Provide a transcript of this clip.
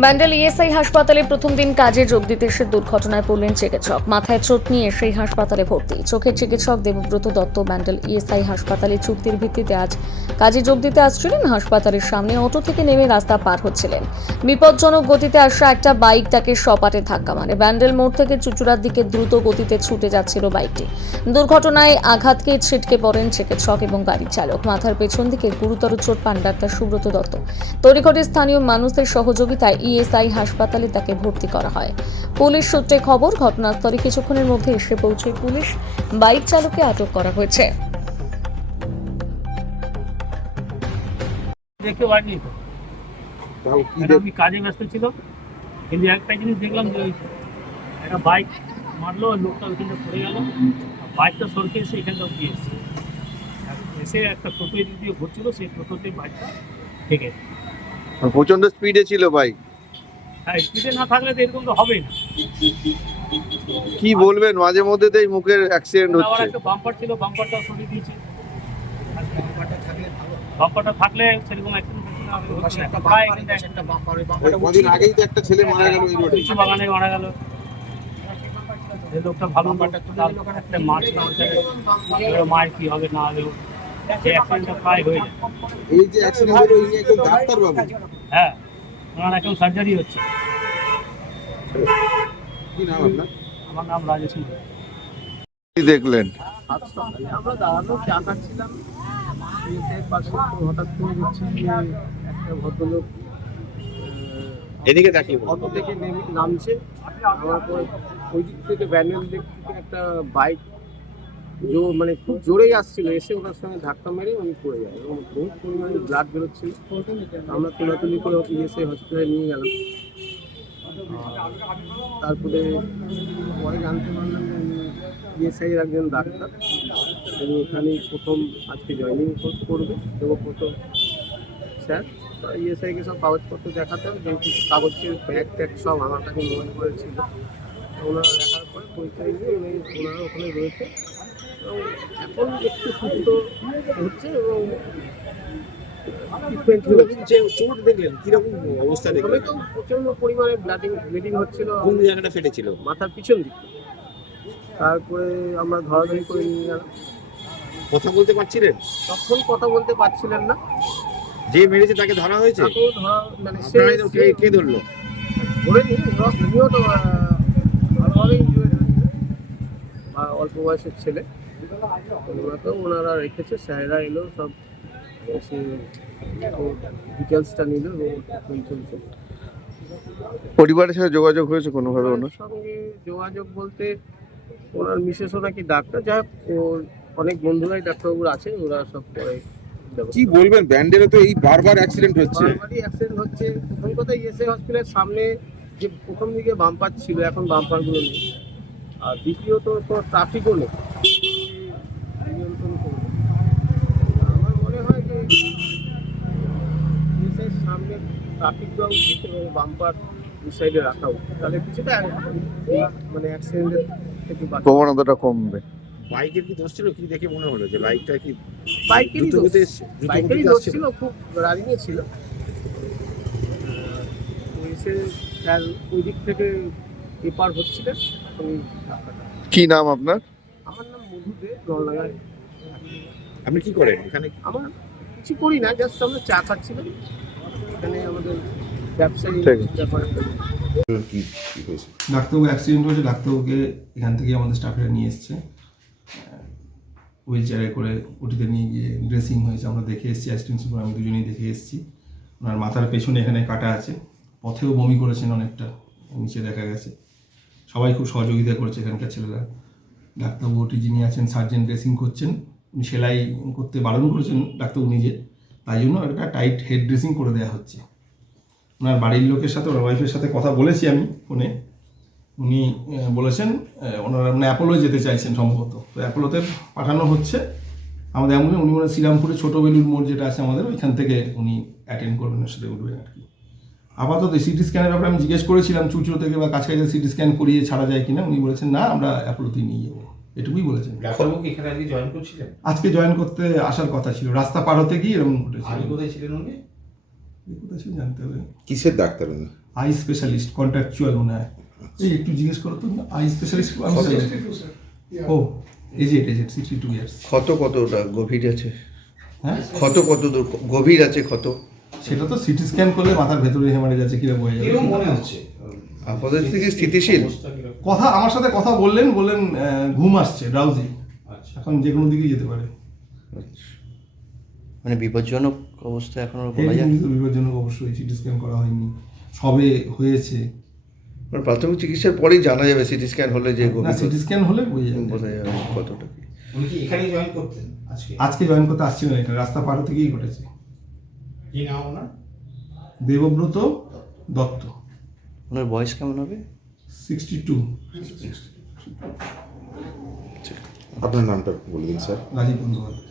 Bandel ESI হাসপাতালে প্রথম দিন কাজে যোগ দিতে এসে দুর্ঘটনায় পড়লেন চিকিৎসক। মাথায় চোট নিয়ে সেই হাসপাতালে ভর্তি। চোখের চিকিৎসক দেবব্রত দত্ত ব্যান্ডেল ইএসআই হাসপাতালে চুক্তির ভিত্তিতে আজ কাজে যোগ দিতে আসছিলেন। হাসপাতালের সামনে অটো থেকে নেমে রাস্তা পার হচ্ছিলেন। বিপজ্জনক গতিতে আসা একটা বাইক তাকে সপাটে ধাক্কা মারে। ব্যান্ডেল মোড় থেকে চুচুড়ার দিকে দ্রুত গতিতে ছুটে যাচ্ছিল বাইকটি। দুর্ঘটনায় আঘাতকে ছিটকে পড়েন চিকিৎসক এবং গাড়ির চালক। মাথার পেছন দিকে গুরুতর চোট পান ডাক্তার সুব্রত দত্ত। তড়িঘড়ি স্থানীয় মানুষদের সহযোগিতায় ইএসআই হাসপাতালে তাকে ভর্তি করা হয়। পুলিশ সূত্রে খবর, ঘটনাস্থলে কিছুক্ষণের মধ্যে এসে পৌঁছয় পুলিশ। বাইক চালককে আটক করা হয়েছে। দেখতে পারিনি তো, আমি কাজে ব্যস্ত ছিল। কিন্তু একটা জিনিস দেখলাম যে একটা বাইক মারলো, লোকটা ওইখানটা পড়ে গেল। বাইকটা সরকে এসে এখানটা উঠিয়ে এসছে, এসে একটা টোটো এদিক দিয়ে ঘুরছিল, সেই টোটোতে বাইকটা থেকে। প্রচন্ড স্পিডে ছিল বাইক। হ্যাঁ, স্পিডে না থাকলে তো এরকম তো হবেই না। কি বলবেন, মাঝে মধ্যে তো এই মুখের অ্যাক্সিডেন্ট আবার হচ্ছে। একটা বাম্পার ছিল, বাম্পারটা সরিয়ে দিয়েছে। বাম্পারটা থাকলে সেরকম অ্যাক্সিডেন্ট কদিন আগেই তো একটা ছেলে মারা গেল এই রোডে। কিছু বাগানে মারা গেল। এই লোকটা ভালো, একটা মাছ মায়ের কি হবে না হলেও যে অ্যাক্সিডেন্টটা প্রায় হয়ে যায়। এই যে অ্যাক্সিডেন্ট হলো, ইনি একজন ডাক্তার বাবু। হ্যাঁ, ওনার এখন সার্জারি হচ্ছে। কি নাম আপনার? আমার নাম রাজেশ মুখার্জি। কি দেখলেন? আমরা দাঁড়ানো চা খাচ্ছিলাম, পাশে হঠাৎ করে দেখছি যে একটা ভদ্রলোক এদিকে তাকিয়ে অটো থেকে নামছে। আমার পরে ওই দিক থেকে ব্যান্ডেল দিক থেকে একটা বাইক মানে খুব জোরেই আসছিল, এসে ওনার সঙ্গে ধাক্কা মেরে উনি পড়ে যায় এবং বহু পরিমাণে ব্লাড বেরোচ্ছিল। আমরা তোলাতুলি করে ওকে এসে হসপিটালে নিয়ে গেলাম। তারপরে পরে জানতে পারলাম যে উনি ইএসআইয়ের একজন ডাক্তার। তিনি এখানেই প্রথম আজকে জয়েনিং করবে এবং প্রথম স্যার ইএসআইকে সব কাগজপত্র দেখাতেন, যেহেতু কাগজের ব্যাগ ট্যাগ সব আমার কাছে মোবাইল করেছিল। ওনারা দেখার পরে পরিচয় নিয়ে ওনারা ওখানে রয়েছে এবং এখন একটু সুস্থ হচ্ছে এবং চোট দেখলেন কিরকম অবস্থা দেখলেন? প্রচন্ড পরিমাণে ব্লিডিং হচ্ছিল। কোন জায়গাটা ফেটেছিল? মাথার পিছন দিক। তারপরে আমরা ধরাধরি করে নিয়ে গেলাম। কথা বলতে পারছিলেন? তখন কথা বলতে পারছিলেন না। যে মেরেছে তাকে ধরা হয়েছে? তাকেও ধরা মানে কে ধরলো? ধরে নি, উনিও তো ভালোভাবে ইনজুয়ার্ড হয়েছে, অল্প বয়সের ছেলে। ওনারা রেখেছে, স্যারেরা এলো, সব এসে ডিটেলসটা নিল এবং চলছে। পরিবারের সাথে যোগাযোগ হয়েছে কোনোভাবে? ওনার সঙ্গে যোগাযোগ বলতে ওনার মিসেসও নাকি ডাক্তার, যাই হোক ওর অনেক বন্ধুরাই ডাক্তারবাবুর আছে, ওরা সব করে। কি বলবেন, ব্যান্ডেলে তো এই বারবার অ্যাক্সিডেন্ট হচ্ছে। বারবারই অ্যাক্সিডেন্ট হচ্ছে। প্রথম কথা ইএসআই হসপিটালের সামনে যে প্রথম দিকে বাম্পার ছিল, এখন বাম্পারগুলো নেই। আর দ্বিতীয়ত তো ট্রাফিকও নেই, নিয়ন্ত্রণ করবে। আমার মনে হয় যে ইএসআইয়ের সামনে ট্রাফিক দেওয়া উচিত এবং বাম্পার দুই সাইডে রাখা উচিত, তাহলে কিছুটা মানে অ্যাক্সিডেন্টের থেকে প্রবণতাটা কমবে। বাইকের কি দোষ ছিল? কি দেখে মনে হলো যে বাইকটা কি বাইকেরই দ্রুত দোষ। গতিতে এসছে? বাইকেরই দোষ ছিল, খুব রানিংয়ে ছিল। এসে স্যার ওই দিক থেকে এপার হচ্ছিলেন। কি নাম আপনার? আমার নাম মধুদে, নলডাঙ্গায়। আপনি কি করেন এখানে? আমার কিছু করি না, জাস্ট আমরা চা খাচ্ছিলাম। এখানে আমাদের ব্যবসায়ী ব্যাপারে ডাক্তারবাবু অ্যাক্সিডেন্ট হয়েছে। ডাক্তারবাবুকে এখান থেকে আমাদের স্টাফেরা নিয়ে এসছে, হুইল চেয়ারে করে ওটিতে নিয়ে গিয়ে ড্রেসিং হয়েছে। আমরা দেখে এসেছি, অ্যাসিস্ট্যান্ট সুপার আমি দুজনেই দেখে এসেছি। ওনার মাথার পেছনে এখানে কাটা আছে, পথেও বমি করেছেন অনেকটা, নিচে দেখা গেছে। সবাই খুব সহযোগিতা করেছে এখানকার ছেলেরা। ডাক্তারবাবু ওটি যিনি আছেন সার্জেন ড্রেসিং করছেন, উনি সেলাই করতে বারণ করেছেন ডাক্তারবাবু নিজে, তাই জন্য একটা টাইট হেড ড্রেসিং করে দেওয়া হচ্ছে। ওনার বাড়ির লোকের সাথে, ওনার ওয়াইফের সাথে কথা বলেছি আমি ফোনে। উনি বলেছেন ওনারা মানে অ্যাপোলো যেতে চাইছেন সম্ভবত, তো অ্যাপোলোতে পাঠানো হচ্ছে আমাদের অ্যাম্বুলেন্স। উনি মানে শ্রীরামপুরে ছোটো বেলুর মোড় যেটা আছে আমাদের, ওইখান থেকে উনি অ্যাটেন্ড করবেন, ওর সাথে উঠবেন আর কি। আপাতত সিটি স্ক্যানের ব্যাপারে আমি জিজ্ঞেস করেছিলাম চুচুড়ো থেকে বা কাছাকাছি সিটি স্ক্যান করিয়ে ছাড়া যায় কিনা। উনি বলেছেন না, আমরা অ্যাপোলোতেই নিয়ে যাবো, এটুকুই বলেছেন। ডাক্তারবাবু কি এখানে আজকে জয়েন করছিলেন? আজকে জয়েন করতে আসার কথা ছিল, রাস্তা পার হতে গিয়ে এরকম ঘটেছে। আগে কোথায় ছিলেন উনি? কোথায় ছিল জানতে হবে। কিসের ডাক্তার উনি? আই স্পেশালিস্ট কন্ট্রাকচুয়াল মনে হয়। এই একটু জিজ্ঞেস করো তো, আই স্পেশালিস্ট ও এজেড 62 ইয়ার্স। ক্ষত কতটা গভীর আছে? হ্যাঁ, ক্ষত কত দূর গভীর আছে ক্ষত? সেটা তো সিটি স্ক্যান করলে মাথার ভেতরে হেমারেজ আছে কিনা বোঝা যাবে। মনে হচ্ছে আপাতত থেকে স্থিতিশীল। কথা আমার সাথে কথা বললেন ঘুম আসছে, ড্রাউজি, এখন যে কোনো দিকেই যেতে পারে। মানে বিপজ্জনক অবস্থা এখনো এই বলা যায়। কিন্তু বিপজ্জনক অবশ্যই, সিটি স্ক্যান করা হয়নি, সবে হয়েছে। মানে প্রাথমিক চিকিৎসার পরেই জানা যাবে সিটি স্ক্যান হলে যে না, গভীর সিটি স্ক্যান হলে বোঝা যাবে। বোঝা যাবে কতটা কি। উনি কি এখানেই জয়েন করতেন আজকে? আজকে জয়েন করতে আসছিলেন, এটা রাস্তা পার থেকেই ঘটেছে। কি নাম ওনার? দেবব্রত দত্ত, ওনার বয়স কেমন হবে? 62। আপনার নামটা বলে দিন স্যার। রাজীব বন্দ্যোপাধ্যায়।